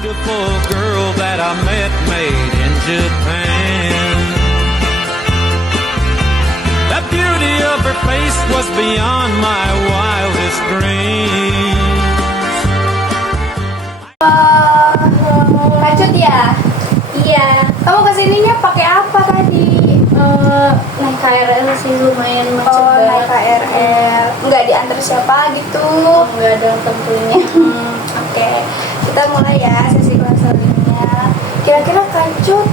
beautiful girl that I met made in Japan. The beauty of her face was beyond my wildest dreams. Kacut ya? Iya, Kamu kesininya pakai apa tadi? naik KRL sih lumayan macet Oh, naik banget. KRL. Nggak diantar siapa gitu? Nggak ada tentunya. Oke, kita mulai ya sesi konseling-nya. Kira-kira Kacut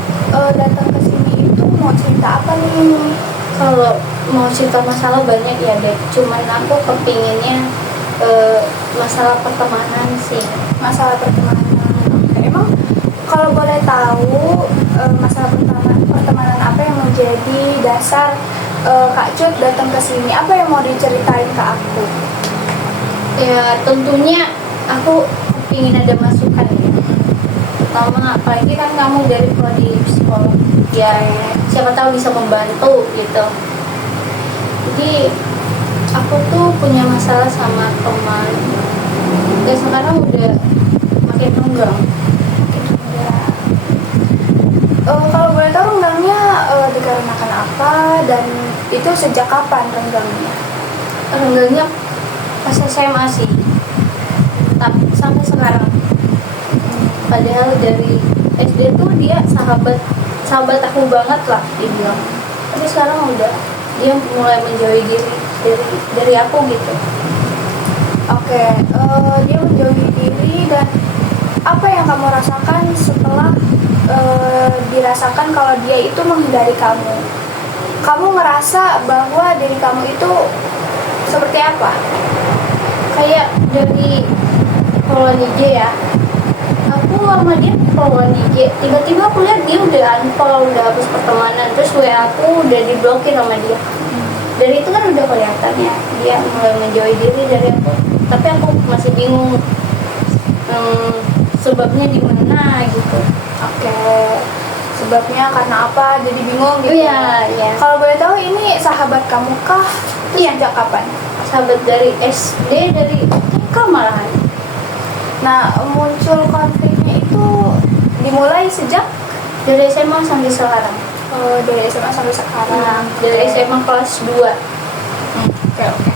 datang ke sini itu mau cerita apa nih? Kalau mau cerita masalah banyak ya deh, cuman aku kepinginnya masalah pertemanan sih. Masalah pertemanan. Oke, emang kalau boleh tahu masalah pertemanan apa yang menjadi dasar Kak Cut datang ke sini? Apa yang mau diceritain ke aku? Ya tentunya aku kepingin ada masukan ya. Pertama, apalagi kan kamu dari prodi psikolog, ya siapa tahu bisa membantu gitu. Jadi aku tuh punya masalah sama teman, dan sekarang udah makin renggang. Kalau boleh tahu renggangnya dikarenakan apa dan itu sejak kapan renggangnya? Renggangnya pas SMA sih, tapi sampai sekarang. Padahal dari SD tuh dia sahabat aku banget lah dibilang, tapi sekarang udah dia mulai menjauhi diri dari aku gitu. Oke, dia menjauhi diri dan apa yang kamu rasakan setelah dirasakan kalau dia itu menghindari kamu? Kamu ngerasa bahwa diri kamu itu seperti apa? Kayak dari followan IG ya, aku sama dia followan IG, tiba-tiba aku lihat dia udah unfollow, udah hapus pertemanan, terus WA aku udah diblokir sama dia. Dari itu kan udah kelihatan ya dia mulai menjauhi diri dari aku, tapi aku masih bingung sebabnya di mana gitu. Oke, sebabnya karena apa? Jadi bingung gitu. Iya, iya. Kalau boleh tahu ini sahabat kamu kah? Iya. Sejak kapan? Sahabat dari SD, dari TK malahan. Nah, muncul konfliknya itu dimulai sejak Dari SMA sampai sekarang. dari SMA sampai sekarang. Dari SMA kelas 2. Oke, oke.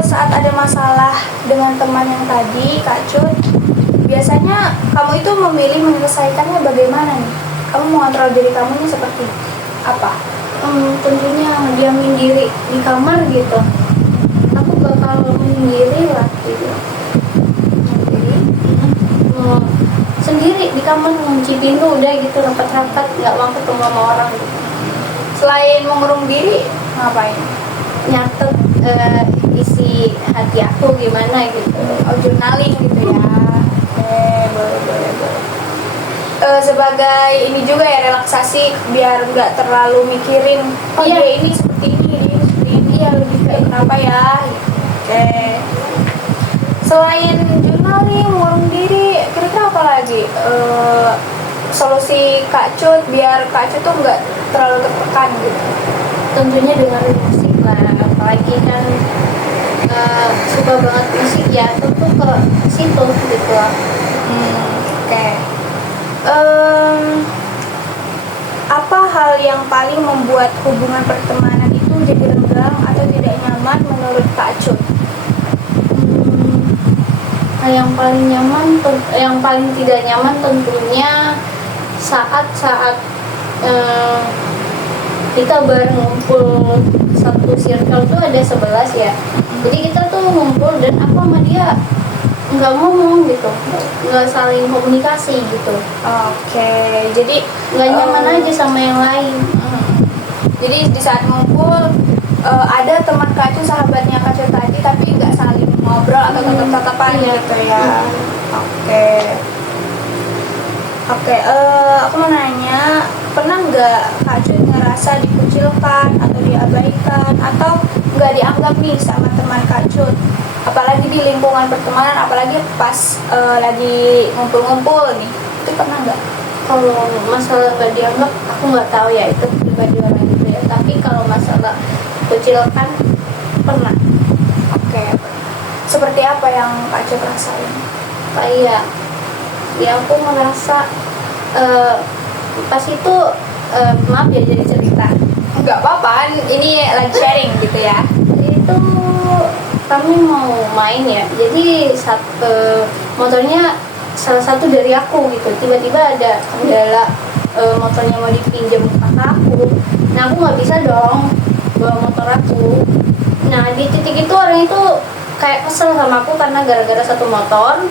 Saat ada masalah dengan teman yang tadi, Kak Cut, biasanya kamu itu memilih menyelesaikannya bagaimana nih? Kamu mengontrol diri kamu ini seperti apa? Tentunya diamin diri di kamar gitu. Aku bakal menyendiri lah gitu. Jadi, Sendiri di kamar, ngunci pintu udah gitu, rapat-rapat, nggak mau ketemu sama orang gitu. selain mengurung diri, ngapain? Nyatet isi hati aku gimana gitu. Oh, journaling gitu ya. Oke, boleh. Sebagai ini juga ya, relaksasi biar nggak terlalu mikirin oh Iya. dia ini seperti ini, dia ini seperti ini. Iya, lebih kayak Kenapa ya? Oke. Selain journaling, mengurung diri, kira-kira apa lagi? Solusi Kak Cut biar Kak Cut tuh nggak terlalu tertekan gitu. tentunya dengerin musik lah, apalagi kan suka banget musik ya, tentu ke situ gitu lah. Oke. Apa hal yang paling membuat hubungan pertemanan itu jadi renggang atau tidak nyaman menurut Kak Cut? Yang paling nyaman, yang paling tidak nyaman tentunya saat-saat kita bareng ngumpul satu circle tuh ada 11 ya. Jadi kita tuh ngumpul dan aku sama dia nggak ngomong gitu, nggak saling komunikasi gitu, Oke, jadi nggak nyaman aja sama yang lain. Jadi di saat ngumpul ada teman Kak Cut, sahabatnya Kak Cut tadi, tapi nggak saling ngobrol atau tatap-tatapan Iya. gitu ya. Oke. Oke, aku mau nanya, pernah nggak Kak Cut ngerasa dikucilkan atau diabaikan atau nggak dianggap nih sama teman Kak Cut? Apalagi di lingkungan pertemanan, apalagi pas lagi ngumpul-ngumpul nih, itu pernah nggak? Kalau masalah nggak dianggap, aku nggak tahu ya, itu pribadi orang gitu ya. Tapi kalau masalah kucilkan, pernah. Oke. Seperti apa yang Kak Cut rasain? Kayak ya aku merasa pas itu maaf ya jadi cerita. Nggak apa-apa, ini lagi sharing gitu ya. Itu kami mau main ya, jadi motornya salah satu dari aku gitu, tiba-tiba ada kendala, motornya mau dipinjam kakak aku. Nah aku nggak bisa dong bawa motor aku. Nah di titik itu orang itu kayak kesel sama aku karena gara-gara satu motor,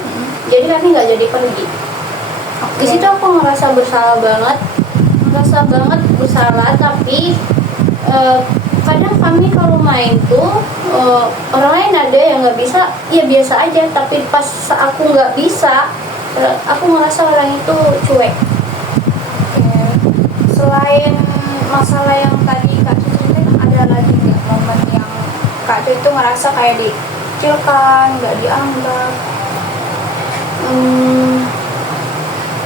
jadi kami nggak jadi pergi. Di situ aku ngerasa bersalah banget, bersalah. Tapi kadang kami kalau main tuh orang lain ada yang nggak bisa, ya biasa aja. Tapi pas aku nggak bisa, aku ngerasa orang itu cuek. Selain masalah yang tadi Kak Cut ceritain, ada lagi nggak momen yang Kak Cut itu ngerasa kayak dikecilkan, nggak dianggap?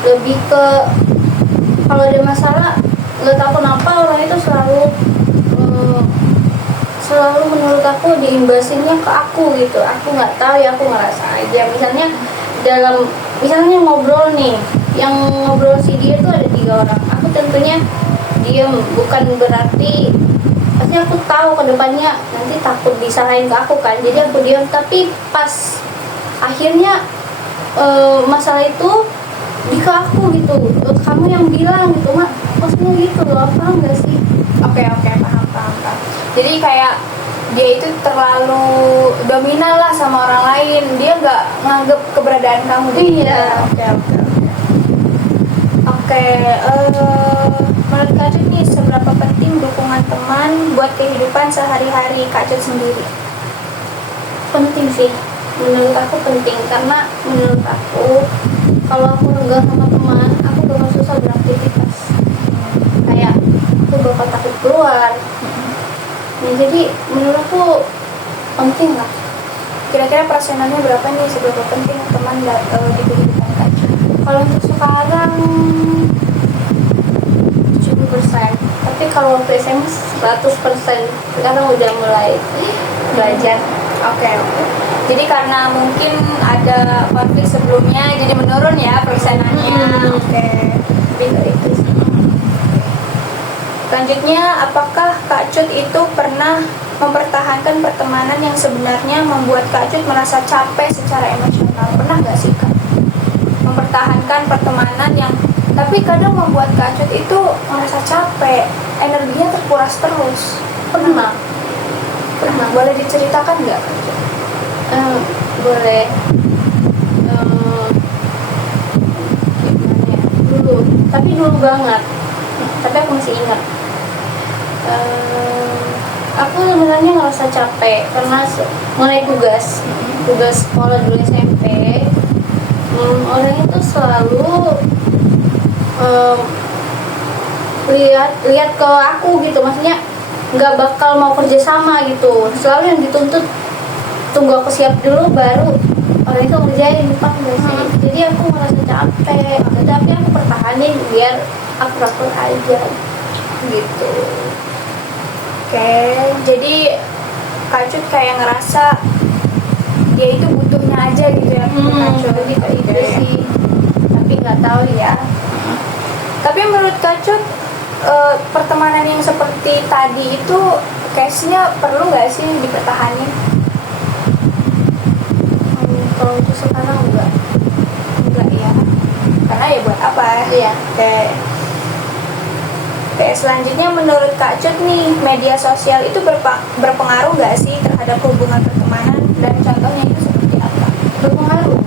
Lebih ke kalau ada masalah, nggak tahu kenapa orang itu selalu menurut aku diimbasinnya ke aku gitu. Aku nggak tahu ya, aku ngerasa aja. Misalnya ngobrol nih, yang ngobrol si dia tuh ada 3 orang. Aku tentunya diem, bukan berarti pasti aku tahu kedepannya nanti takut disalahin ke aku kan, jadi aku diem. Tapi pas akhirnya masalah itu di ke aku gitu, kamu yang bilang gitu, maksudnya gitu loh, paham gak sih? Oke, paham. Jadi kayak dia itu terlalu dominan lah sama orang lain, dia nggak nganggep keberadaan kamu. Iya. Oke, menurut Kak Cut nih, seberapa penting dukungan teman buat kehidupan sehari-hari Kak Cut sendiri? Penting sih, menurut aku penting, karena menurut aku kalau aku renggang sama teman, aku bakal susah beraktivitas, kayak aku bakal takut keluar. Nah, jadi menurut aku penting lah. Kira-kira persenannya berapa nih, seberapa penting teman di kehidupan Kak Cut? Kalau untuk sekarang 70%, tapi kalau waktu SMA 100%. Sekarang udah mulai belajar. Oke. Jadi karena mungkin ada konflik sebelumnya, jadi menurun ya persenannya. Oke. Lebih ke itu sih. Selanjutnya, apakah Kak Cut itu pernah mempertahankan pertemanan yang sebenarnya membuat Kak Cut merasa capek secara emosional? Pernah nggak sih Kak? Mempertahankan pertemanan yang tapi kadang membuat Kak Cut itu merasa capek, energinya terkuras terus. Pernah. Boleh diceritakan nggak Kak Cut? Boleh. Gimana ya? Dulu banget. Tapi aku masih ingat. Aku sebenarnya ngerasa capek karena mulai tugas sekolah dulu SMP. Orang itu selalu lihat ke aku gitu, maksudnya nggak bakal mau kerja sama gitu. Selalu yang dituntut tunggu aku siap dulu baru orang itu ngerjain, paham nggak sih? Jadi aku merasa capek, tapi aku pertahanin biar aku aja gitu. Oke, jadi Kak Cut kayak ngerasa dia itu butuhnya aja gitu ya, Kak Cut. Lebih kayak gitu sih, tapi nggak tahu ya. Tapi menurut Kak Cut, pertemanan yang seperti tadi itu case-nya perlu nggak sih dipertahanin? Kalau untuk sekarang enggak Ya, karena ya buat apa? Iya. Oke, selanjutnya menurut Kak Cut nih, media sosial itu berpengaruh nggak sih terhadap hubungan pertemanan, dan contohnya itu seperti apa? Berpengaruh,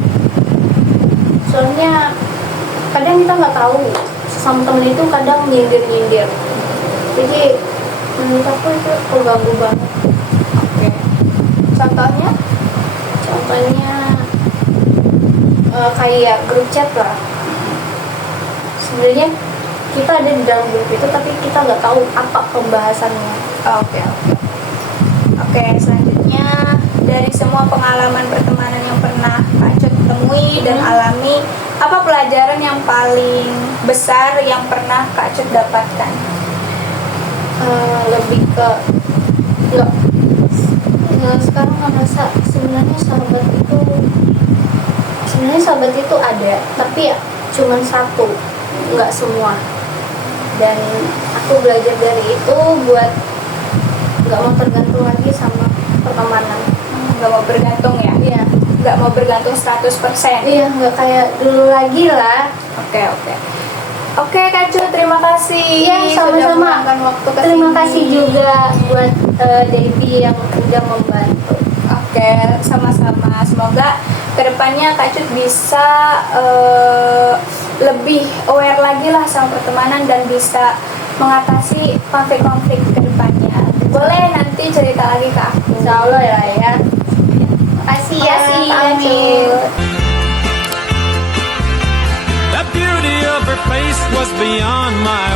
soalnya kadang kita nggak tahu sesama temen itu kadang nyindir. Jadi menurut aku itu terganggu banget. Oke. Contohnya kayak grup chat lah. Sebenarnya kita ada di dalam grup itu, tapi kita nggak tahu apa pembahasannya. Oke, selanjutnya, dari semua pengalaman pertemanan yang pernah Kak Cut temui dan alami, apa pelajaran yang paling besar yang pernah Kak Cut dapatkan? Lebih ke nggak sekarang ngerasa sebenarnya sahabat itu Sebenarnya sahabat itu ada, tapi ya cuman satu, nggak semua. Dan aku belajar dari itu buat nggak mau tergantung lagi sama pertemanan. Nggak mau bergantung ya? Iya. Nggak mau bergantung 100%. Iya, nggak kayak dulu lagi lah. Oke Kak Cut, terima kasih. Iya, sudah sama-sama. meluangkan waktu ke Terima sini. kasih juga buat Debbie yang udah membantu. Oke, sama-sama. Semoga kedepannya Kak Cut bisa lebih aware lagi lah sama pertemanan dan bisa mengatasi konflik-konflik kedepannya. Boleh nanti cerita lagi ke aku. Insya Allah ya. Makasih ya, Makasih, Kak Kak Cut. Cut. The beauty of her face was beyond my